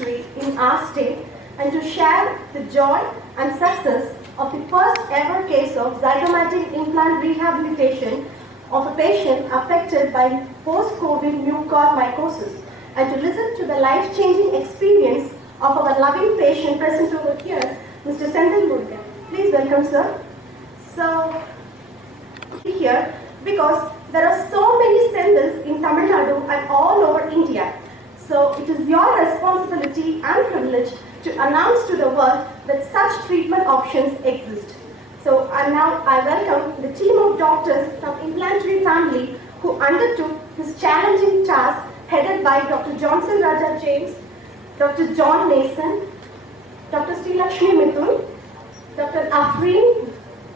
history in our state and to share the joy and success of the first ever case of zygomatic implant rehabilitation of a patient affected by post-COVID mucormycosis, and to listen to the life-changing experience of our loving patient present over here, Mr. Sendil Murugan. Please welcome, sir. So, here because there are so many Sendils in Tamil Nadu and all over India. So, it is your responsibility and privilege to announce to the world that such treatment options exist. So, now I welcome the team of doctors from Implantary family who undertook this challenging task, headed by Dr. Johnson Raja James, Dr. John Mason, Dr. Sri Lakshmi Mithun, Dr. Afreen,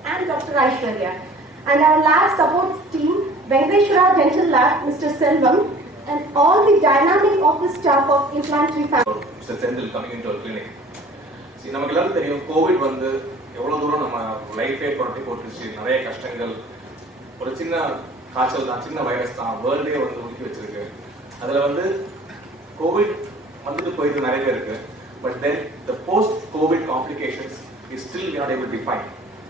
and Dr. Aishwarya. And our lab support team, Venkateshwara Dental Lab, Mr. Selvam, and all the dynamic office staff of Implantary family. Mr. Sendil coming into our clinic. See, நமக்கு எல்லாரும் தெரியும் Covid வந்து எவ்வளவு தூரம் நம்ம லைஃபே புரட்டி போட்டுருச்சு. நிறைய கஷ்டங்கள், ஒரு சின்ன காய்ச்சல் தான், சின்ன வைரஸ் தான், வேர்ல்டே வந்து ஒதுக்கி வச்சிருக்கு. அதுல வந்து கோவிட் வந்துட்டு போயிட்டு நிறைய பேர் இருக்கு. But then the post covid complications is still we not able to define.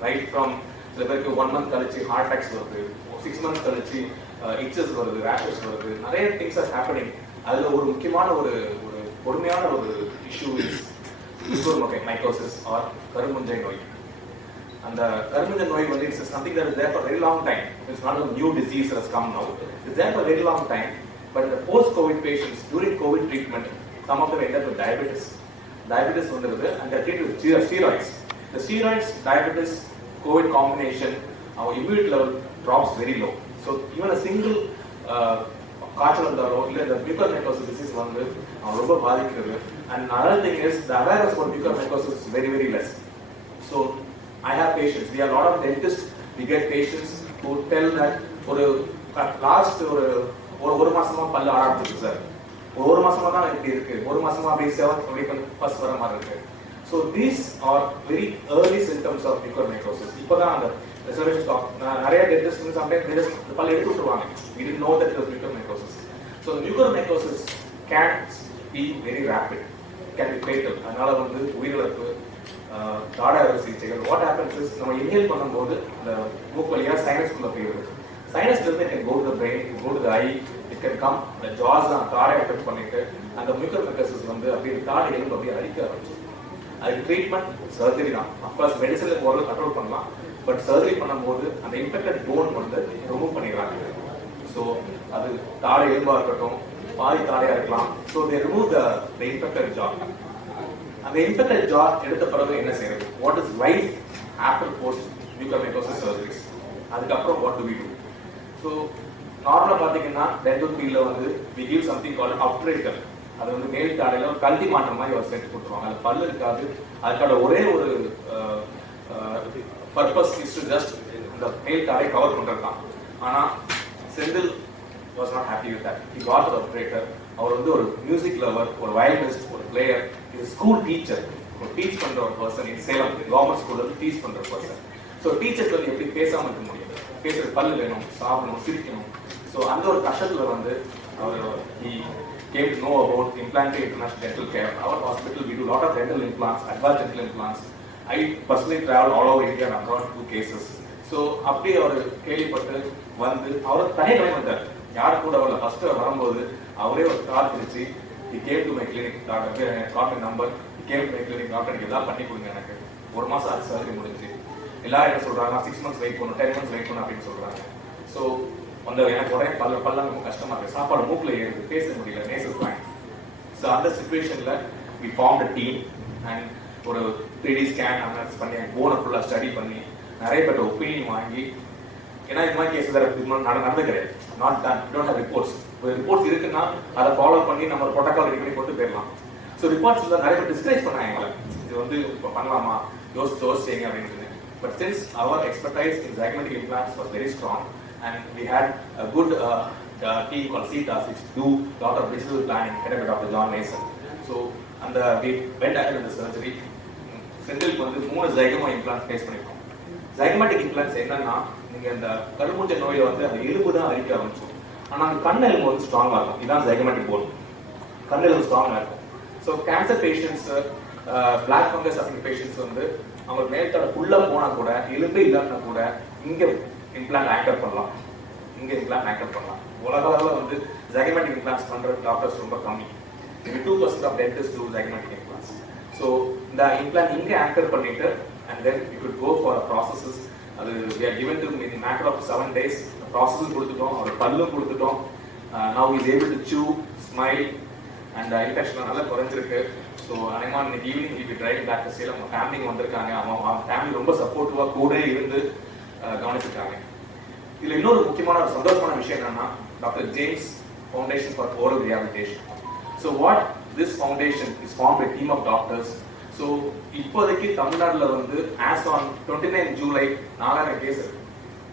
Right from சில பேருக்கு 1 month கழிச்சு ஹார்ட் அட்டாக்ஸ் வருது, 6 months கழிச்சு இச்சஸ் வருது, ரேஷஸ் வருது, நிறைய திங்ஸ் ஆர் ஹேப்பனிங். அதுல ஒரு முக்கியமான ஒரு கொடுமையான ஒரு இஷ்யூ இஸ் mucormycosis ஆர் கருமுஞ்சை நோய். அந்த கருமுஞ்சை நோய் வந்து it's something that is there for very long time. It's not a new disease has come now. It's there for a very long time. But the post-COVID patients during COVID treatment, some of them end up with diabetes. Diabetes வந்துருது and they are treated with steroids. The steroids, diabetes, COVID combination, our immunity level drops very low. So even a single காய்ச்சல் வந்தாலோ இல்லை இந்த mucormycosis disease வந்து ரொம்ப பாதிக்கிறது. And another thing is the awareness about mucormycosis is very very less. So I have patients, we have a lot of dentists, we get patients who tell that ஒரு last ஒரு மாசமா பல்லு ஆரம்பிச்சிருக்கு sir, ஒரு மாசமா தான் இப்படி இருக்கு, ஒரு மாசமா அப்படியே 7th week ஃபர்ஸ்ட் வர மாதிரி இருக்கு. So these are very early symptoms of mucormycosis. இப்போதான் அந்த reservation talk நிறைய dentists sometimes பல்ல எடுத்து விட்டுருவாங்க. We didn't know that it was mucormycosis. So mucormycosis can be very rapid, can be fatal. அதனால வந்து உயிரிழப்பு, தாடை அறுவை சிகிச்சைகள். What happens is நம்ம inhale பண்ணும்போது அந்த மூக்கு வழியா சைனஸ்குள்ள போயிடுது. சைனஸ்ல இருந்து it can go to the brain, go to the eye, it can come the jaws and தாடை அஃபெக்ட் பண்ணிட்டு அந்த mucormycosis வந்து அப்படியே தாடை எலும்பு அப்படியே அரிக்க ஆரம்பிச்சு. அதுக்கு ட்ரீட்மெண்ட் சர்ஜரி தான். அஃப்கோர்ஸ் மெடிசன்ல ஓரளவு கண்ட்ரோல் பண்ணலாம், பட் சர்ஜரி பண்ணும்போது அந்த இன்ஃபெக்டட் போன் வந்து ரிமூவ் பண்ணிடுறாங்க. ஸோ அது தாடை எலும்பா இருக்கட்டும், பாதி தாடையா இருக்கலாம். So they remove the infected jaw. அந்த இன்ஃபெக்டட் ஜா எடுத்த பிறகு என்ன செய்யறது? What is life after post mucormycosis surgeries? அதுக்கப்புறம் what do we do? So நார்மலாக பார்த்தீங்கன்னா டென்டல் ஃபீல்ட்ல வந்து we give something called obturator. அது வந்து மேல் தாடையில ஒரு கல்வி மாற்றம் மாதிரி ஒரு செட் கொடுத்துருவாங்க. அது பல்லு இருக்காது. அதுக்கான ஒரே ஒரு பர்பஸ் இஸ் டு ஜஸ்ட் இந்த மேல் தாடை கவர் பண்றது தான். ஆனா Senthil was not happy with that. He got the operator. அவர் வந்து ஒரு மியூசிக் லவர், ஒரு வயலினிஸ்ட், ஒரு பிளேயர், இஸ் ஸ்கூல் டீச்சர், ஒரு டீச் பண்ற ஒரு பர்சன். இன் சேலம் கவர்மெண்ட் ஸ்கூல்ல வந்து டீச் பண்ற பர்சன். ஸோ டீச்சருக்கு வந்து எப்படி பேசாம இருக்க முடியும்? பேசுறது பல்லு வேணும், சாப்பிடணும், சிரிக்கணும். ஸோ அந்த ஒரு கஷ்டத்துல வந்து அவர் he came to know about Implantary International Dental Care. Our hospital we do lot of dental implants, advanced dental implants. I personally travel all over India and abroad 2 cases. So அப்படியே அவர் கேள்விப்பட்டு வந்து அவர் தனியாக கிளம்பி வந்தார். யார் கூட வரல. ஃபர்ஸ்ட் வரும்போது அவரே ஒரு கால் பிடிச்சி he came to my clinic, doctor got my number, he came to my clinic, doctor எனக்கு எல்லாம் பண்ணி கொடுங்க. எனக்கு 1 மாசம் ஆச்சு சர்ஜரி முடிஞ்சு. எல்லாரும் என்ன சொல்றாங்க, 6 months வெயிட் பண்ணணும், 10 months வெயிட் பண்ணணும் அப்படின்னு சொல்றாங்க. ஸோ அந்த எனக்கு உடனே பல்லாம் ரொம்ப கஷ்டமா இருக்கு, சாப்பாடு மூக்கில் ஏறுது, பேச முடியல, நேசஸ் ஃபைன். ஸோ அந்த சுச்சுவேஷன்ல we formed a team and ஒரு 3D ஸ்கேன் அனலைஸ் பண்ணி போனை ஃபுல்லாக ஸ்டடி பண்ணி நிறைய பேர் ஒப்பீனியன் வாங்கி, ஏன்னா இது மாதிரி கேஸ் நடந்து கிடையாது. Not done, don't have reports. Reports இருக்குன்னா அதை ஃபாலோ பண்ணி நம்ம ப்ரோட்டோகால் ரெடி பண்ணி கொண்டு போயிடலாம். ஸோ ரிப்போர்ட்ஸ் நிறைய பேர் டிஸ்கரேஜ் பண்ணாங்க எங்களை, இது வந்து இப்போ பண்ணலாமா, யோசிச்சீங்க அப்படின்னு. பட் சின்ஸ் அவர் expertise in zygomatic implants was very strong and we had a good team called CETAS which do lot of digital planning headed by Dr. John Mason. So and we went ahead with the surgery. செந்திலுக்கு வந்து 3 zygomatic implants face பண்ணிருக்கோம். zygomatic implants என்னன்னா, நீங்க இந்த கருமுஞ்சை நோயில வந்து அந்த எலும்பு தான் அரிக்க ஆரம்பிச்சோம். ஆனா அந்த கண் எலும்பு வந்து ஸ்ட்ராங்கா இருக்கும். இதான் zygomatic bone. கண் எலும்பு ஸ்ட்ராங்கா இருக்கும். So cancer patients, black fungus affect patients வந்து அவங்க மேல்தட ஃபுல்லாக போனால் கூட எலும்பே இல்லாட்டினா கூட இங்கே இம்ப்ளான்ட் ஆக்டர் பண்ணலாம். இங்கே இம்ப்ளான்ட் ஆக்டர் பண்ணலாம். உலக அளவில் வந்து ஜைகமேட்டிக் இம்ப்ளான்ட்ஸ் பண்ணுற டாக்டர்ஸ் ரொம்ப கம்மி. 2% of dentist do zygomatic implants. So இந்த இம்ப்ளான்ட் இங்கே ஆக்டர் பண்ணிட்டு and then you could go for a processes. அது we are given to in matter of 7 days process கொடுத்துட்டோம், அவர் பல்லும் கொடுத்துட்டோம். Now he is able to chew, smile and infection நல்லா குறைஞ்சிருக்கு. ஸோ அனைமா இன்னைக்கு evening will be driving back to Salem. அவங்க ஃபேமிலிங்க வந்திருக்காங்க. அவங்க ஃபேமிலி ரொம்ப சப்போர்ட்டிவாக கூட இருந்து கவனிச்சிருக்காங்க. இதில் இன்னொரு முக்கியமான ஒரு சந்தோஷமான விஷயம் என்னன்னா doctor James foundation for oral rehabilitation. So what this foundation is form a team of doctors. So இப்போதைக்கு தமிழ்நாட்டில் வந்து ஆஸ் ஆன் 29 ஜூலை 4000 கேஸ் இருக்கு.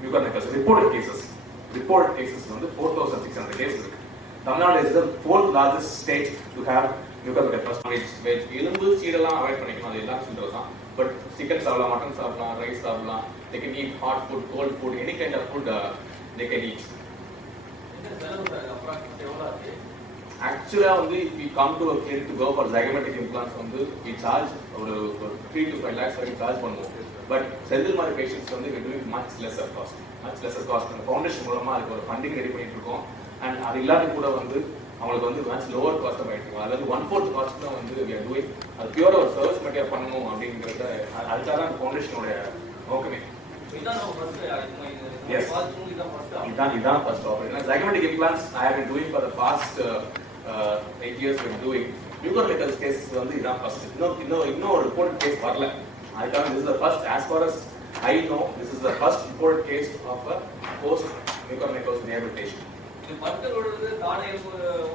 மியூகர்மைக்கோஸ் ரிப்போர்ட் கேசஸ் வந்து 4600 கேஸ் இருக்கு. Tamil Nadu is the 4th largest state to have mucormycosis. Veg எலும்பு சீடெல்லாம் avoid பண்ணிக்கணும், அது எல்லாம் சொல்றது தான். பட் சிக்கன் சாப்பிடலாம், மட்டன் சாப்பிடலாம், ரைஸ் சாப்பிடலாம். they can eat hot food, cold food, any kind of food they can eat. Actually வந்து if you come to a clinic to go for zygomatic implants வந்து we charge ஒரு 3 to 5 lakhs வரைக்கும் charge பண்ணுவோம். But Senthil மாதிரி patients வந்து we doing much lesser cost. அந்த foundation மூலமா அதுக்கு ஒரு ஃபண்டிங் ரெடி பண்ணிட்டு இருக்கோம். அண்ட் அது இல்லாத கூட வந்து அவங்களுக்கு வந்து much lower cost ஆயிடுச்சு. அதாவது 1/4 காஸ்ட் தான் வந்து we are doing. அது பியூரா ஒரு சர்வீஸ் மெட்டீரியா பண்ணணும் அப்படிங்கறத அதுக்காக தான் ஃபவுண்டேஷனோட நோக்கமே. இதான் first operation. Zygomatic implants I have been doing for the past 8 years been doing. Mucormycosis cases வந்து இதான் ஃபர்ஸ்ட். இன்னும் ஒரு ரிப்போர்ட் கேஸ் வரல. அதுக்காக this is the first, as far as I know, this is the first reported case of a post mucormycosis rehabilitation. இந்த burger ஓடுறது தானே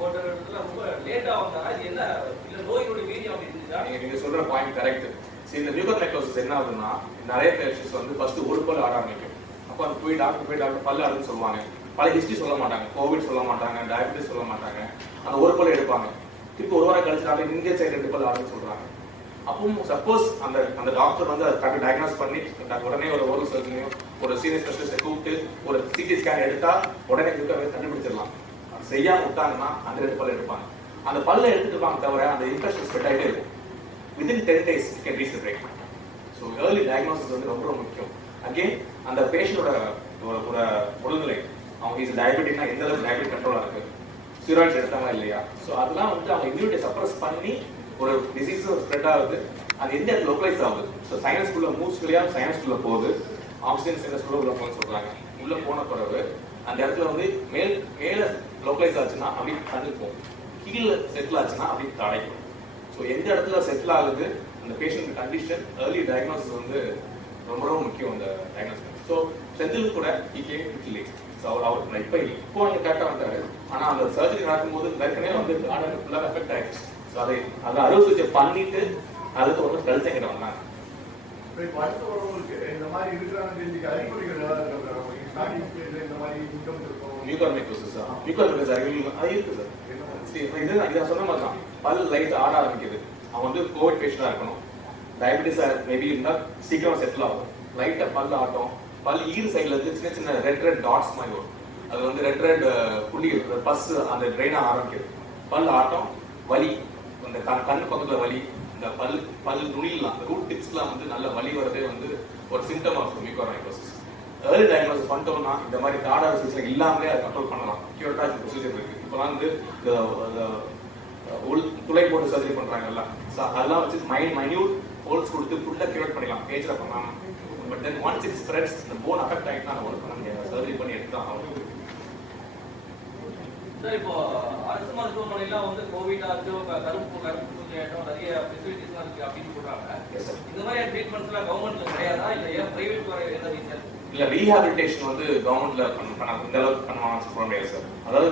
ஓடுறதுல ரொம்ப லேட்டா வந்தாங்க. இது என்ன இல்ல நோயோட வீரியம் அப்படி இருந்துச்சா? நீங்க சொல்ற பாயிண்ட் கரெக்ட். சரி, இந்த மியூகர்மைக்கோசிஸ் என்ன ஆகுதுன்னா நிறைய பேஷண்ட்ஸ் வந்து ஃபர்ஸ்ட் ஒரு பல் ஆட ஆரம்பிக்கும். அப்போ அது போய் டாக்டர் பல்லு ஆடுன்னு சொல்லுவாங்க. பல ஹிஸ்ட்ரி சொல்ல மாட்டாங்க, கோவிட் சொல்ல மாட்டாங்க, டயபிட்டிஸ் சொல்ல மாட்டாங்க. அந்த ஒரு பல் எடுப்பாங்க, திருப்பி ஒரு வாரம் கழிச்சு டாக்டர் இங்கே சைடு 2 பல் ஆடுன்னு சொல்றாங்க. அப்போ சப்போஸ் அந்த டாக்டர் வந்து அதை கரெக்டாக டயக்னாஸ் பண்ணி உடனே ஒரு ஓரல் சர்ஜனையோ ஒரு சீனியர் ஸ்பெஷலிஸ்ட்டை கூப்பிட்டு ஒரு சிடி ஸ்கேன் எடுத்தா உடனே கண்டுபிடிச்சிடலாம். அது செய்யாம விட்டாங்கன்னா அந்த 2 பல் எடுப்பாங்க. அந்த பல்ல எடுத்துட்டு இருப்பாங்க தவிர அந்த இன்ஃபெக்ஷன் ஸ்ப்ரெட் ஆகிட்டே இருக்கும். within 10 days you can reach the breakthrough. So early diagnosis வந்து ரொம்ப முக்கியம். Again அந்த பேஷண்டோட ஒரு உடல்நிலை, அவங்க இஸ் டயபெட்டிக்னா எந்த அளவுக்கு டயபெட்டிக் கண்ட்ரோலா இருக்கு, ஸ்டீராய்ட்ஸ் எடுத்தாங்க இல்லையா, ஸோ அதெல்லாம் வந்து அவங்க இம்யூனிட்டி சப்ரஸ் பண்ணி ஒரு டிசீஸ் ஸ்ப்ரெட் ஆகுது. அது எந்த இடத்துல லோக்கலைஸ் ஆகுது. ஸோ சைனஸ்குள்ள மூச்சு வழியாக சைனஸ்குள்ள போகுது, ஆக்சிஜன் சைனஸ்குள்ள உள்ள போகணும்னு சொல்றாங்க. உள்ள போன பிறகு அந்த இடத்துல வந்து மேல லோக்கலைஸ் ஆச்சுன்னா அப்படி தடுக்கும், கீழே செட்டில் ஆச்சுன்னா அப்படி தடைக்கும். ஸோ எந்த இடத்துல செட்டில் ஆகுது அந்த பேஷண்ட் கண்டிஷன், ஏர்லி டயக்னோசிஸ் வந்து ரொம்ப ரொம்ப முக்கியம் அந்த டயக்னோசிஸ். ஸோ செந்தில் கூட லேட். ஸோ அவர் இப்போ அங்கே கரெக்டாக வந்தாரு. ஆனால் அந்த சர்ஜரி நடக்கும்போது ஏற்கனவே வந்து ஆர்டர் ஃபுல்லாக எஃபெக்ட் ஆயிடுச்சு. ஸோ அதை அறுவை சிகிச்சை பண்ணிட்டு அதுக்கு ஒரு கழிச்சு எங்கிட்ட வந்தாங்க. மியூகர்மைக்கோசிஸ் அறிவியல் அது இருக்கு சார். இதை சொன்ன மாதிரி தான் பல் லைட் ஆட ஆரம்பிக்குது. அவன் வந்து கோவிட் பேஷண்டாக இருக்கணும், டயபிட்டிஸ் மேபி இருந்தால் சீக்கிரம் செட்டில் ஆகும். லைட்டாக பல் ஆட்டம், பல் ஈடு சைடில் இருந்து சின்ன சின்ன ரெட் டாட்ஸ் மாதிரி வரும். அது வந்து ரெட் புள்ளிகள் பஸ் அந்த ட்ரெயினாக ஆரம்பிக்குது. பல் ஆட்டம், வலி, அந்த கண்ணு பக்கத்தில் வலி, இந்த பல் நுனிலாம் அந்த ரூட் டிப்ஸ்லாம் வந்து நல்ல வலி வரதே வந்து ஒரு சிம்டம் ஆஃப் மியூகர்மைக்கோசிஸ். ஏர்லி டயக்னோசிஸ் பண்ணிட்டோம்னா இந்த மாதிரி தாடா சிகிச்சை இல்லாமலே அதை கண்ட்ரோல் பண்ணலாம். கியூர்டாஜ் ப்ரொசீஜர் இருக்கு. இப்போலாம் வந்து துளை போட்டு சர்ஜரி பண்றாங்கல்ல, ஸோ அதெல்லாம் வச்சு மைன்யூட் ஹோல்ஸ் கொடுத்து ஃபுல்லாக கியூர் பண்ணிடலாம், பேஜில் பண்ணலாம். But then once it spreads, இந்த போன் அஃபெக்ட் ஆகிட்டுனா அதை ஒர்க் பண்ண முடியாது, சர்ஜரி பண்ணி எடுத்து தான் ஆகும். சார் இப்போ அரசு மருத்துவமனைலாம் வந்து கோவிட் ஆச்சு, கருப்பு பூஜையாட்டம் நிறைய ஃபெசிலிட்டிஸ்லாம் இருக்கு அப்படின்னு சொல்றாங்க. இந்த மாதிரி ட்ரீட்மெண்ட்ஸ்லாம் கவர்மெண்ட்ல கிடையாதா, இல்லை ஏன் பிரைவேட் வர எந்த ரீசன்? இல்ல ரீஹாபிலிட்டேஷன் வந்து கவர்மெண்ட்ல பண்ண இந்த அளவுக்கு பண்ணுவாங்கன்னு சொல்ல முடியாது சார். அதாவது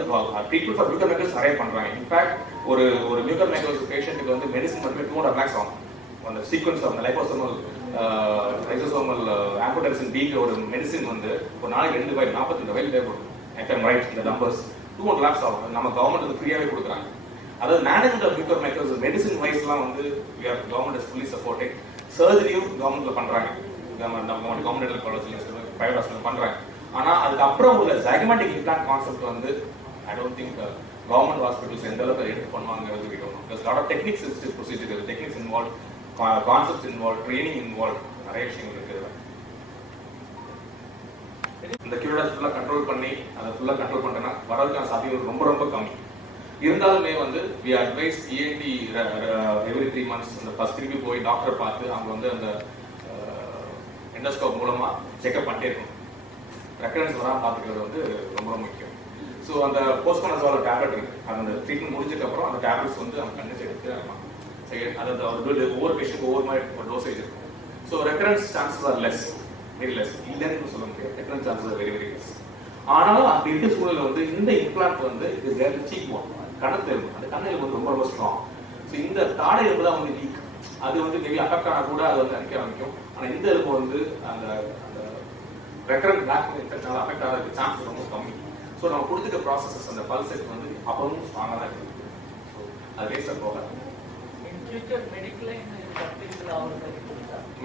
ட்ரீட்மெண்ட் ஃபார் மியூகர்மைக்கோசிஸ் நிறைய பண்றாங்க. இன்ஃபேக்ட் ஒரு மியூகர்மைக்கோசிஸ் பேஷண்ட்டுக்கு வந்து மெடிசன் மட்டுமே 200 lakhs ஆகும். அந்த சீக்வன்ஸ் ஆஃப் லைபோசோமல் லைசோசோமல் ஆம்போடெக்சின் டிங்கிற ஒரு மெடிசின் வந்து ஒரு நாளைக்கு 2 ஃபைல் 42 ஃபைல் தேவைப்படும். ஐ ரைட் இந்த நம்பர்ஸ் 200 lakhs ஆகும். நம்ம கவர்மெண்ட் வந்து ஃப்ரீயாவே கொடுக்குறாங்க. அதாவது மேனேஜ்மெண்ட் ஆஃப் மியூகர்மைக்கோசிஸ் மெடிசின் வைஸ்லாம் வந்து கவர்மெண்ட் இஸ் ஃபுல்லி சப்போர்ட்டிங். சர்ஜரியும் கவர்மெண்ட்ல பண்றாங்க, கவர்மெண்ட் காலேஜ்ல பிரைவேட் ஹாஸ்பிட்டல் பண்றாங்க. ஆனா அதுக்கப்புறம் உள்ள ஜைகமேட்டிக் இம்ப்ளான்ட் கான்செப்ட் வந்து I don't think government hospitals எந்த அளவுக்கு எடுத்து பண்ணுவாங்கிறது விடணும். Plus lot of techniques procedure, techniques involve, concepts involve, training involve, நிறைய விஷயங்கள் இருக்குது. இந்த கியூரேட்டர்ஸ் ஃபுல்லாக கண்ட்ரோல் பண்ணி அதை ஃபுல்லாக கண்ட்ரோல் பண்ணிட்டேன்னா வரதுக்கான சாத்தியம் ரொம்ப ரொம்ப கம்மி. இருந்தாலுமே வந்து we advise ENT every 3 months அந்த ஃபர்ஸ்ட் திருப்பி போய் டாக்டரை பார்த்து அவங்க வந்து அந்த எண்டோஸ்கோப் மூலமாக செக்அப் பண்ணிட்டே இருக்கணும். ரெக்கரன்ஸ் வராமல் பார்த்துக்கிறது வந்து ரொம்ப ரொம்ப முக்கியம். ஸோ அந்த போஸ்ட்மானஸோட டேப்லெட் இருக்குது, அந்த ட்ரீட்மெண்ட் முடிஞ்சதுக்கப்புறம் அந்த டேப்லெட்ஸ் வந்து அவங்க கண்டிச்சு எடுத்து அது ஒவ்வொரு பேஷண்ட் ஒவ்வொரு மாதிரி ஒரு டோசேஜ் இருக்கும். So recurrence chances are less, very less, இல்லைன்னு சொல்ல முடியாது. Recurrence chances are very very less. ஆனாலும் அந்த இருக்க சூழலில் வந்து இந்த இம்ப்ளான்ட் வந்து இது சீக் போன் கணக்கு இருக்கும், அந்த கண்ணில் வந்து ரொம்ப ரொம்ப ஸ்ட்ராங். ஸோ இந்த தாடை எலும்பு தான் வந்து வீக், அது வந்து மேபி அஃபெக்ட் ஆனால் கூட அது வந்து அடிக்க ஆரம்பிக்கும். ஆனால் இந்த எலும்பு வந்து அந்த அந்த ரெக்கரண்ட் பிளாக் இன்ஃபெக்ஷனால் அஃபெக்ட் ஆகிறதுக்கு சான்ஸ் ரொம்ப கம்மி. ஸோ நம்ம கொடுத்துக்க ப்ராசஸஸ் அந்த பல்செட் வந்து அப்பவும் ஸ்ட்ராங்காக தான் இருக்குது. ஸோ அது வேஸ்ட்டாக போகாது.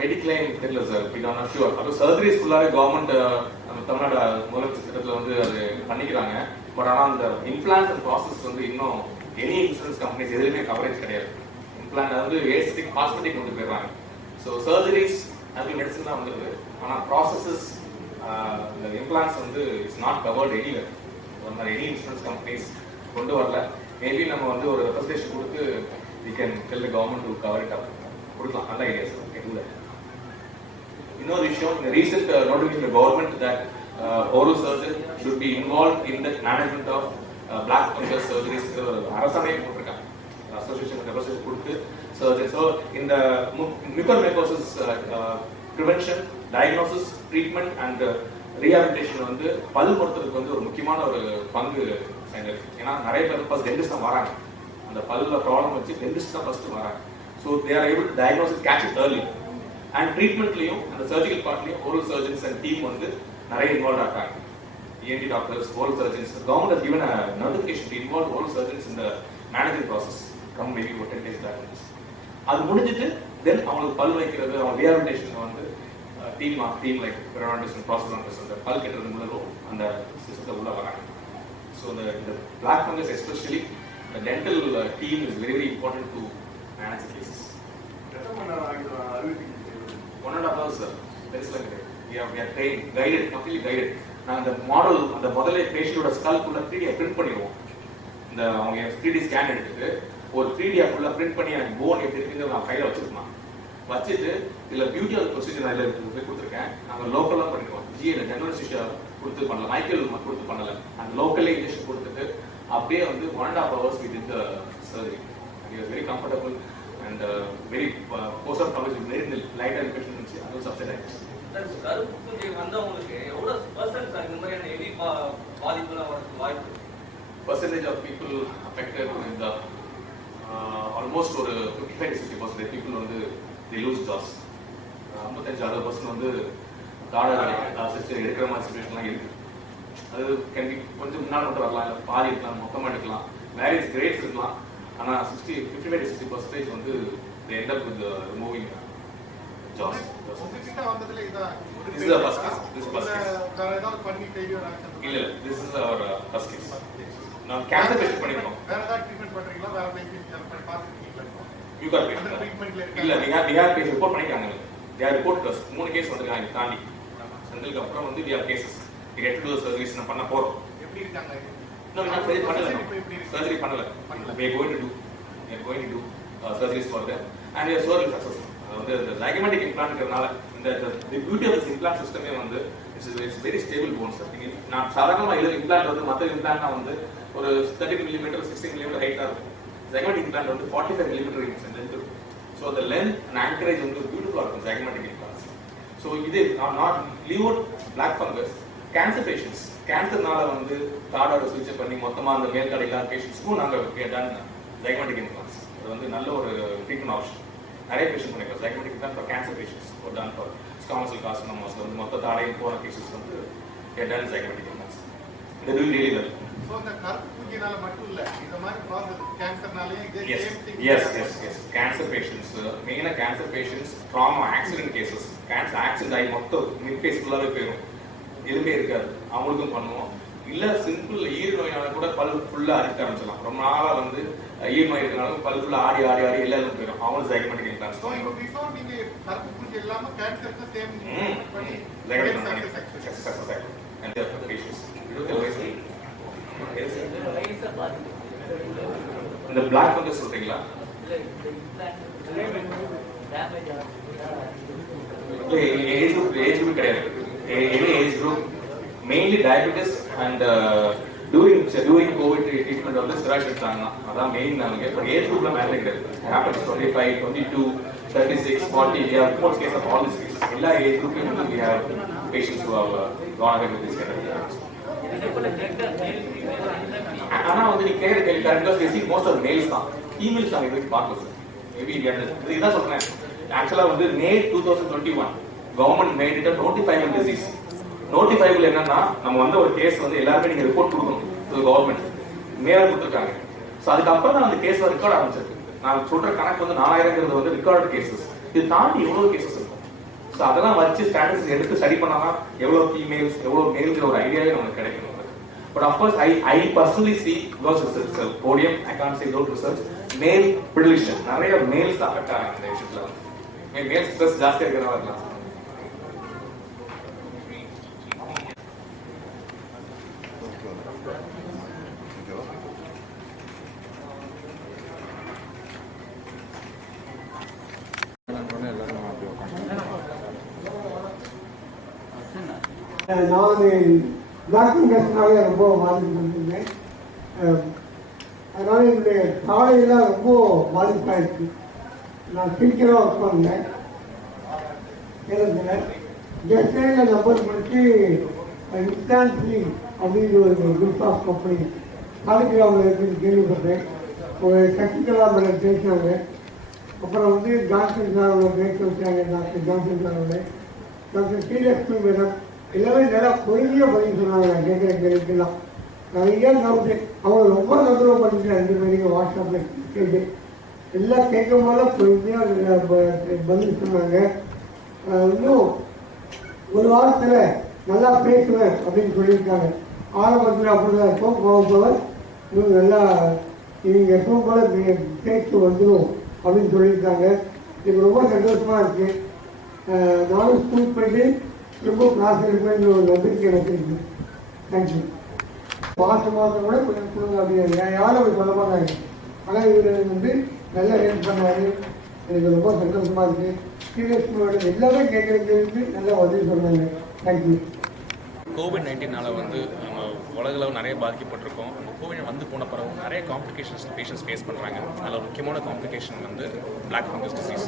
மெடிக்ளைம் தெரியல சார், வி ஆர் நாட் ஷூர். அப்போ சர்ஜரிஸ் ஃபுல்லாகவே கவர்மெண்ட் நம்ம தமிழ்நாடு முதலமைச்சர் திட்டத்தில் வந்து அது பண்ணிக்கிறாங்க. பட் ஆனால் அந்த இம்ப்ளான்ஸ் அண்ட் ப்ராசஸ் வந்து இன்னும் எனி இன்சூரன்ஸ் கம்பெனிஸ் எதுலையுமே கவரேஜ் கிடையாது. இம்ப்ளான்ட் வந்து ஏஸ்டிக் காஸ்மெட்டிக் கொண்டு போயிடுறாங்க. ஸோ சர்ஜரிஸ் அது மெடிசன் தான் வந்துருக்கு. ஆனால் ப்ராசஸஸ் இந்த இம்ப்ளான்ஸ் வந்து இட்ஸ் நாட் கவர்ட் எனிவேர். அந்த மாதிரி எனி இன்சூரன்ஸ் கம்பெனிஸ் கொண்டு வரல. மேபி நம்ம வந்து ஒரு ரெப்ரசன்டேஷன் கொடுத்து we can tell the government to cover it up. கொடுக்கலாம், நல்ல ஐடியா சார். இன்னொரு விஷயம், இந்த recent notification the government that oral surgeon should be involved in the management of black fungus surgeries அரசாணையை போட்டிருக்காங்க. அசோசியேஷன் ரெப்ரசன்டேஷன் கொடுத்து surgeon. So இந்த mucormycosis prevention, diagnosis, treatment and rehabilitation வந்து பல் மருத்துவத்துக்கு வந்து ஒரு முக்கியமான ஒரு பங்கு சேர்ந்திருக்கு. ஏன்னா நிறைய பேர் ஃபர்ஸ்ட் டென்டிஸ்ட் தான் வராங்க, அந்த பல்ல ப்ராப்ளம் வச்சு டென்டிஸ்ட் தான் ஃபர்ஸ்ட் வராங்க. So they are able to diagnose it, catch it early. And ட்ரீட்மெண்ட்லையும் அந்த சர்ஜிக்கல் பார்ட்லையும் ஓரல் சர்ஜன்ஸ் அண்ட் டீம் வந்து நிறைய இன்வால்வ் ஆகிறாங்க. ENT doctors, oral surgeons, government has given a notification to involve oral surgeons in the managing process from maybe 10 days back. அது முடிஞ்சிட்டு தென் அவங்களுக்கு பல் வைக்கிறது, அவங்க ரீஹாபிலிட்டேஷன் வந்து டீம் லைக் பெரோடான்டிஸ்ட் அண்ட் ப்ராஸ்டோடான்டிஸ்ட் அந்த பல் கட்டுறது மூலம் அந்த சிஸ்டத்தை உள்ள வராங்க. ஸோ இந்த black fungus especially the dental team is very very important to manage the cases. 1.5 hours sir, there is like we are trained, guided, completely guided. நான் அந்த மாடல் அந்த முதல்ல பேஷண்டோட ஸ்கல் ஃபுல்லாக 3D பிரிண்ட் பண்ணிடுவோம். இந்த அவங்க 3D ஸ்கேன் எடுத்துட்டு ஒரு 3D ஃபுல்லாக பிரிண்ட் பண்ணி அந்த போன் எப்படி இருக்குன்னு நான் கையில் வச்சுருக்கோம். வச்சுட்டு இதில் பியூட்டி ஆஃப் ப்ரொசீஜர் நான் இதில் போய் கொடுத்துருக்கேன். நாங்கள் லோக்கலாக பண்ணிடுவோம். ஜிஏல ஜெனரல் சிஸ்டர் கொடுத்து பண்ணல, மைக்கேல் கொடுத்து பண்ணலை. அந்த லோக்கலே இன்ஜெக்ஷன் கொடுத்துட்டு அப்படியே வந்து 1.5 hours we did the surgery. And he was very comfortable and very post op coverage very light and patient இருந்துச்சு. அது சப்செட் ஆயிடுச்சு. கருப்பு வந்தவங்களுக்கு எவ்வளவு பர்சன்ட் இந்த மாதிரியான ஹெவி பாதிப்புலாம் வரதுக்கு வாய்ப்பு? Percentage of people affected with the almost ஒரு 55-60% people வந்து they lose jaws. 55-60% வந்து தாடை எடுக்கிற மாதிரி சிச்சுவேஷன்லாம் இருக்குது. அது கேன் பி கொஞ்சம் முன்னாடி மட்டும் வரலாம், இல்லை பாதி இருக்கலாம், மொத்தமாக எடுக்கலாம், வேரியஸ் கிரேட்ஸ் இருக்கலாம். ஆனால் 55-60% வந்து they end up with removing jaws. This is the first case. This is first case. இல்லை, this is our first case. நான் கேன்சர் பேஷண்ட் பண்ணிருக்கோம். வேற ஏதாவது ட்ரீட்மெண்ட் பண்றீங்களா? வேற பேஷண்ட் பார்த்துருக்கீங்களா? யூகா பேஷண்ட் இல்லை, விஹார் பேஷண்ட் ரிப்போர்ட் பண்ணிருக்காங்க. they report us 3 கேஸ் வந்திருக்காங்க தாண்டி. சென்ட்ரலுக்கு அப்புறம் வந்து we have cases. we get to do the surgeries நான் பண்ண போறோம். எப்படி இருக்காங்க? No, we have surgery பண்ணல. surgery பண்ணல. we are going to do surgeries for them and we are so successful. வந்து the zygomatic implant-ங்கறனால இந்த the beauty of this implant system வந்து it's very stable bones. நான் சாதாரணமா இது implant வந்து மத்த implant வந்து ஒரு 30 mm 60 mm ஹைட்டா இருக்கும். zygomatic implant வந்து 45 mm length இருக்கும். so the length and anchorage வந்து beautiful இருக்கும் zygomatic implants. so இது not liver black fungus cancer patients கேன்சர்னால வந்து தாடோட சிகிச்சை பண்ணி மொத்தமா அந்த மேல் தடையில்லாத பேஷண்ட்ஸ்க்கும் நாங்கள் டன் zygomatic implants. அது வந்து நல்ல ஒரு ட்ரீட்மெண்ட் ஆப்ஷன். நிறைய பேஷண்ட் பண்ணிருக்கோம் zygomatic implant for cancer patients ஒரு டன் ஃபார் ஸ்காமஸ் கார்சினோமாஸ் வந்து மொத்த தாடையும் போன கேசஸ் வந்து ton zygomatic implants. they do really well. so the கருப்பு பூஞ்சினால மட்டும் இல்ல இந்த மாதிரி ப்ராசஸ் கேன்சர்னாலே yes cancer patients மெயினா cancer patients trauma accident cases cancer accident ஆகி மொத்த மிட் ஃபேஸ் ஃபுல்லாவே போயிடும் எலும்பே இருக்காது அவங்களுக்கும் பண்ணுவோம். இல்ல சிம்பிள் ஈர் நோயினால கூட பல் ஃபுல்லா அரிக்க ஆரம்பிச்சிடலாம். ரொம்ப நாளா வந்து ஈர் நோய் இருக்கனால பல் ஃபுல்லா ஆடி ஆடி ஆடி எல்லாரும் போயிடும். அவங்களும் ஜைகோமேட்டிக் இம்ப்ளான்ட்ஸ். ஸோ இப்போ பிஃபோர் நீங்க கருப்பு பூச்சி இல்லாம கேன்சருக்கு சேம் பண்ணி சக்சஸ் ஆகும். And the patients. இந்த பிளாக் ஃபங்கஸ் சொல்றீங்களா? ஏஜ் குரூப் கிடையாது. Any age group mainly diabetes and during covid treatment வந்து ஸ்டெராய்ட்ஸ் எடுத்தாங்க. அதான் மெயின் நாங்க. இப்போ ஏஜ் குரூப்ல மேட்டர் கிடையாது. Happens 25, 22, 36, 40 we have most case of all these cases. எல்லா ஏஜ் குரூப்லயும் வந்து we have patients who have gone ahead with this kind of diagnosis. ஆனா வந்து நீ கேட்கிற கேள்வி கரெக்டா பேசி மோஸ்ட் ஆஃப் மேல்ஸ் தான். ஃபீமேல்ஸ் நாங்க இதுக்கு பார்க்கல சார். மேபி இதுதான் சொல்றேன். ஆக்சுவலா வந்து மே 2021 கவர்மெண்ட் மேட் இட் நோட்டிஃபைபிள் டிசீஸ். நோட்டிஃபைபிள் என்னன்னா நம்ம வந்து ஒரு கேஸ் வந்து எல்லாருமே நீங்க ரிப்போர்ட் கொடுக்கணும் டு கவர்மெண்ட். மேல கொடுத்துருக்காங்க. ஸோ அதுக்கப்புறம் தான் அந்த கேஸ் ரெக்கார்ட் ஆரம்பிச்சிருக்கு. நான் சொல்ற கணக்கு வந்து 4000 வந்து ரெக்கார்டு கேசஸ். இது தாண்டி எவ்வளவு கேசஸ் இருக்கும். ஸோ அதெல்லாம் வச்சு ஸ்டாட்டிஸ்டிக்ஸ் எடுத்து ஸ்டடி பண்ணாதான் எவ்வளவு ஃபீமேல்ஸ் எவ்வளவு மேல்ஸ் ஒரு ஐடியாவே நமக்கு கிடைக்கும். But of course, I personally see those research podium. I can't say those research. Male predilection. நிறைய males affect ஆகிறாங்க இந்த விஷயத்துல. Males stress ஜாஸ்தியா இருக்கிறதா இருக்கலாம். நான் பிளாக் ஃபங்கஸ்னாலே ரொம்ப பாதிக்கப்பட்டிருந்தேன். அதனால என்னுடைய தாடையெல்லாம் ரொம்ப பாதிப்பாயிடுச்சு. நான் சீக்கிரம் ஒர்க் பண்ணேன். எனக்கு ஜெஸ்டைனில் நம்பர் முடிச்சு இன்ஸ்டான்ட் ஃப்ரீ அப்படின்னு ஒரு குரூப் ஆஃப் கம்பெனி காலிகிராமில் இருக்குன்னு கேள்விப்பட்டேன். ஒரு சசிகலா மேடம் பேசினாங்க. அப்புறம் வந்து ஜான்சன் சாரோட பேச வச்சாங்க. டாக்டர் ஜான்சன் சாரோட டாக்டர் ஸ்ரீலக்ஷ்மி மேடம் எல்லாமே நல்லா பொறுமையாக பதில் சொன்னாங்க. நான் கேட்குற கேள்விக்கெல்லாம் நிறைய டவுட்டு. அவங்க ரொம்ப தொந்தரவு பண்ணிட்டு 2 பேருக்கு வாட்ஸ்அப்பில் கேட்டு எல்லாம் கேட்கும் போல பொறுமையாக பதில் சொன்னாங்க. இன்னும் ஒரு வாரத்தில் நல்லா பேசுவேன் அப்படின்னு சொல்லியிருக்காங்க. ஆரம்பத்தில் அப்படிதான் இருக்கும். போக போல இன்னும் நல்லா நீங்கள் எப்பவும் போல பேச்சு வந்துடும் அப்படின்னு சொல்லியிருக்காங்க. எனக்கு ரொம்ப சந்தோஷமாக இருக்குது. நானும் ஸ்கூல் போயிட்டு ரொம்ப கிளாஸ் எடுப்பேன் ஒரு நம்பிக்கை எனக்கு இருக்கு. தேங்க்யூ. மாதம் கூட கொஞ்சம் கொடுங்க அப்படின்னு யாரும் அப்படி சொல்ல மாட்டாங்க. ஆனால் இவர் வந்து நல்லா ஹெல்ப் பண்ணாரு. எனக்கு ரொம்ப சந்தோஷமாக இருக்குது. சீரியஸ்மோட எல்லாமே கேட்குறதுக்கு நல்லா உதவி சொன்னாங்க. தேங்க்யூ. கோவிட்-19 வந்து நம்ம உலகளவு நிறைய பாதிக்கப்பட்டிருக்கோம். அந்த கோவிட் வந்து போன பிறகு நிறைய காம்ப்ளிகேஷன்ஸ் பேஷண்ட்ஸ் ஃபேஸ் பண்ணுறாங்க. அதில் ஒரு முக்கியமான காம்ப்ளிகேஷன் வந்து பிளாக் ஃபங்கஸ் டிசீஸ்.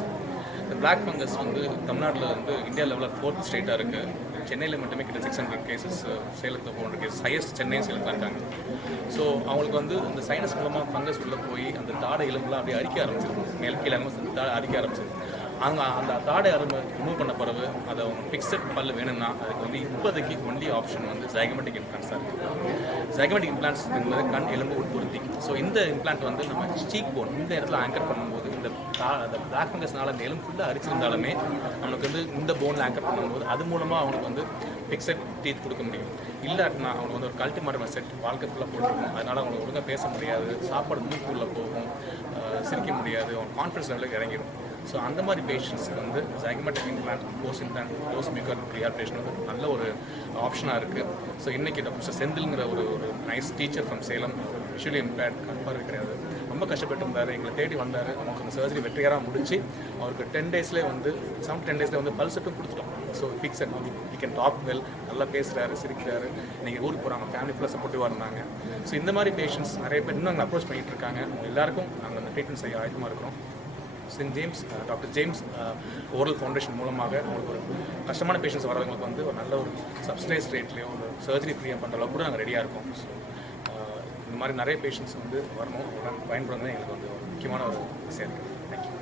இந்த பிளாக் ஃபங்கஸ் வந்து தமிழ்நாட்டில் வந்து இந்தியா லெவலில் 4th ஸ்டேட்டாக இருக்குது. சென்னையில் மட்டுமே கிட்ட 600 கேசஸ், சேலத்தில் 400 கேசஸ், ஹையஸ்ட் சென்னையும் சேலத்தில் இருக்காங்க. ஸோ அவங்களுக்கு வந்து இந்த சைனஸ் மூலமாக ஃபங்கஸ் உள்ளே போய் அந்த தாடை எலும்புலாம் அப்படியே அரிக்க ஆரம்பிச்சிடும். மேல் கீழே அந்த தாடை அரிக்க ஆரம்பிச்சிடும். அந்த தாடை அருமை ரிமூவ் பண்ண பிறகு அதை அவங்க ஃபிக்ஸட் பல் வேணும்னா அதுக்கு வந்து இப்போதைக்கு ஒன்லி ஆப்ஷன் வந்து ஜைகோமேட்டிக் இம்ப்ளான்ட்ஸாக இருக்குது. ஜைகோமேட்டிக் இம்ப்ளான்ட்ஸ் என்பது கண் எலும்பு உட்பொருத்தி. ஸோ இந்த இம்ப்ளான்ட் வந்து நம்ம சீக் போன் இந்த இடத்துல ஆங்கர் பண்ணும்போது இந்த பிளாக் ஃபங்கஸ்னால இந்த எலும்பு ஃபுல்லாக அரிச்சிருந்தாலுமே அவனுக்கு வந்து இந்த போனில் ஆங்கர் பண்ணும்போது அது மூலமாக அவனுக்கு வந்து ஃபிக்ஸட் டீத் கொடுக்க முடியும். இல்லாட்டினா அவனுக்கு வந்து ஒரு கல்டிமார்டர் செட் வாழ்க்கை ஃபுல்லாக போட்டுருக்கும். அதனால் அவங்களுக்கு ஒழுங்காக பேச முடியாது, சாப்பாடு மூக்குள்ளே போகும், சிரிக்க முடியாது, அவன் கான்ஃபிடன்ஸ் லெவலுக்கு இறங்கிடும். ஸோ அந்த மாதிரி பேஷண்ட்ஸுக்கு வந்து zygomatic implant, post implant, post maker rehabilitation வந்து நல்ல ஒரு ஆப்ஷனாக இருக்குது. ஸோ இன்றைக்கி டாக்டர் செந்தில்ங்கிற ஒரு nice teacher from Salem, visually impaired, கண்பார்வை கிடையாது, ரொம்ப கஷ்டப்பட்டு இருந்தார். எங்களை தேடி வந்தார். அவங்களுக்கு அந்த சர்ஜரி வெற்றிகரமாக முடிச்சு அவருக்கு 10 டேஸ்லேயே வந்து 10 டேஸில் வந்து பல் செட்டும் கொடுத்துட்டோம். So fixed we can talk well, நல்லா பேசுகிறாரு, சிரிக்கிறாரு. நீங்கள் ஊருக்கு போகிறாங்க, ஃபேமிலி ஃபுல்லாக சப்போர்ட்டிவாக இருந்தாங்க. ஸோ இந்த மாதிரி பேஷண்ட்ஸ் நிறைய பேர் இன்னும் நாங்கள் அப்ரோச் பண்ணிகிட்டு இருக்காங்க. அவங்க எல்லாருக்கும் நாங்கள் அந்த ட்ரீட்மெண்ட் செய்ய ஆயத்தமாக இருக்கிறோம். Saint James doctor James oral foundation மூலமாக அவங்களுக்கு ஒரு கஷ்டமான பேஷண்ட்ஸ் வரவங்களுக்கு வந்து ஒரு நல்ல ஒரு சப்சிடைஸ் ரேட்லேயோ ஒரு சர்ஜரி ஃப்ரீயாக பண்ணுற அளவுக்கு கூட நாங்கள் ரெடியாக இருக்கோம். ஸோ இந்த மாதிரி நிறைய பேஷண்ட்ஸ் வந்து வரணும், பயன்படுறது எங்களுக்கு வந்து ஒரு முக்கியமான ஒரு விஷயம் இருக்குது. தேங்க்யூ.